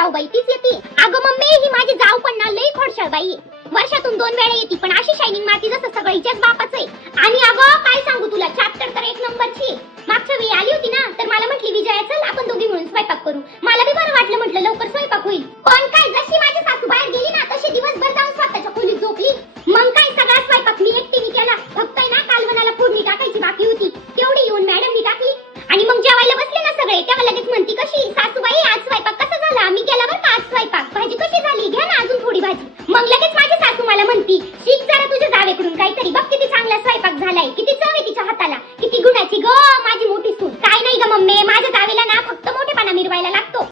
जाऊबाई तीच येते. अगं मम्मी ही माझी जाऊ पण ना लई खोडशाळ बाई. वर्षातून 2 वेळा येते पण अशी शायनिंग मारती जसं सगळं हिच्याच बापाचं आहे. आणि अगं काय सांगू तुला, चॅप्टर तर 1 नंबरची. मागच्या वेळी आली होती ना तर मला म्हटली विजया चल आपण दोघी मिळून स्वयंपाक करू. मला बी बरं वाटलं, म्हटलं लवकर स्वयंपाक होईल. पण काय जशी माझी सासू बाहेर गेली ना तशी दिवसभर जाऊन स्वतःच्या खोलीत झोपली. मग काय सगळा स्वयंपाक मी एकटीने केला. फक्त आहे ना कालवणाला फोडणी टाकायची बाकी होती, तेवढी येऊन मॅडमनी टाकली. आणि मग जेवायला बसले ना सगळे तेव्हा लगेच म्हणती कशी सासूबाई आज स्वयंपाक कसा झाला. मी केला बरं का आज स्वयंपाक, भाजी कशी झाली, घ्या ना अजून थोडी भाजी. मग लगेच माझी सासू मला म्हणती शिक जरा तुझ्या जावेकडून काहीतरी, बघ